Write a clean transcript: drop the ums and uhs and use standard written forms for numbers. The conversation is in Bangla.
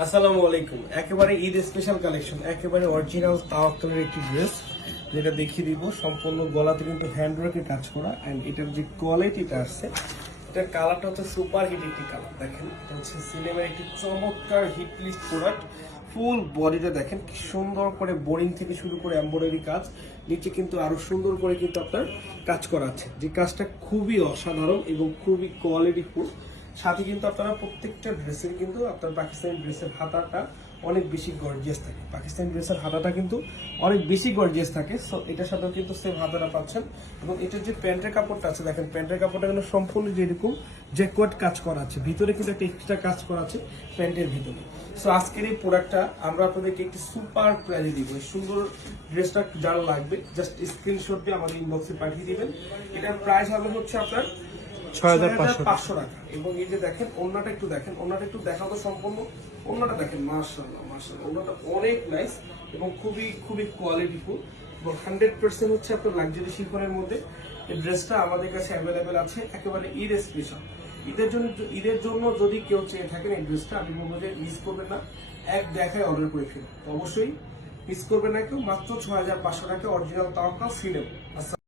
আসসালামু আলাইকুম। একেবারে ঈদ স্পেশাল কালেকশন, একেবারে অরিজিনাল তাওয়াক্কালের একটি ড্রেস যেটা দেখিয়ে দিব। সম্পূর্ণ গলাতে কিন্তু হ্যান্ডওয়ার্কে কাজ করা, অ্যান্ড এটার যে কোয়ালিটিটা আসছে, এটার কালারটা হচ্ছে সুপার হিট একটি কালার। দেখেন, এটা হচ্ছে সিনেমার একটি চমৎকার হিট লিস্ট প্রোডাক্ট। ফুল বডিটা দেখেন কি সুন্দর করে, বোরিং থেকে শুরু করে এমব্রয়ডারি কাজ, নিচে কিন্তু আরো সুন্দর করে কিন্তু আপনার কাজ করা আছে, যে কাজটা খুবই অসাধারণ এবং খুবই কোয়ালিটিফুল। সাথে কিন্তু আপনারা প্রত্যেকটা ড্রেসের কিন্তু আপনার পাকিস্তানি ড্রেসের হাতাটা অনেক বেশি গর্জিয়াস থাকে। পাকিস্তানি ড্রেসের হাতাটা কিন্তু অনেক বেশি গর্জিয়াস থাকে, সো এটার সাথেও কিন্তু সেম হাতাটা পাচ্ছেন। এবং এটার যে প্যান্টের কাপড়টা আছে, দেখেন প্যান্টের কাপড়টা কিন্তু সম্পূর্ণ যেরকম জ্যাকোয়ার্ড কাজ করা আছে, ভিতরে কিন্তু একটা এক্সট্রা কাজ করা আছে প্যান্টের ভিতরে। সো আজকের এই প্রোডাক্টটা আমরা আপনাদেরকে একটি সুপার প্রাইজে দিব। এই সুন্দর ড্রেসটা যারা লাগবে জাস্ট স্ক্রিনশট দিয়ে আমাদের ইনবক্সে পাঠিয়ে দিবেন। এটার প্রাইস হবে হচ্ছে আপনার 6,500 টাকা। এবং এই যে দেখেন ওন্নাটা একটু দেখেন, ওন্নাটা একটু দেখাবো সম্পূর্ণ। ওন্নাটা দেখেন, মাশাআল্লাহ মাশাআল্লাহ, ওন্নাটা অনেক নাইস এবং খুবই খুবই কোয়ালিটিফুল এবং 100% হচ্ছে আপনার লাক্সারি শিফনের মধ্যে। এই ড্রেসটা আমাদের কাছে অ্যাভেলেবেল আছে, একেবারে ঈদ স্পেশাল। ঈদের জন্য যদি কেউ চেয়ে থাকেন এই ড্রেসটা, আমি বলবো যে মিস করবেন না, এক দেখায় অর্ডার করে ফেলুন। তো অবশ্যই মিস করবেন না কেউ। মাত্র 6,500 টাকা, অরিজিনাল তাওয়াক্কাল সিনেমা।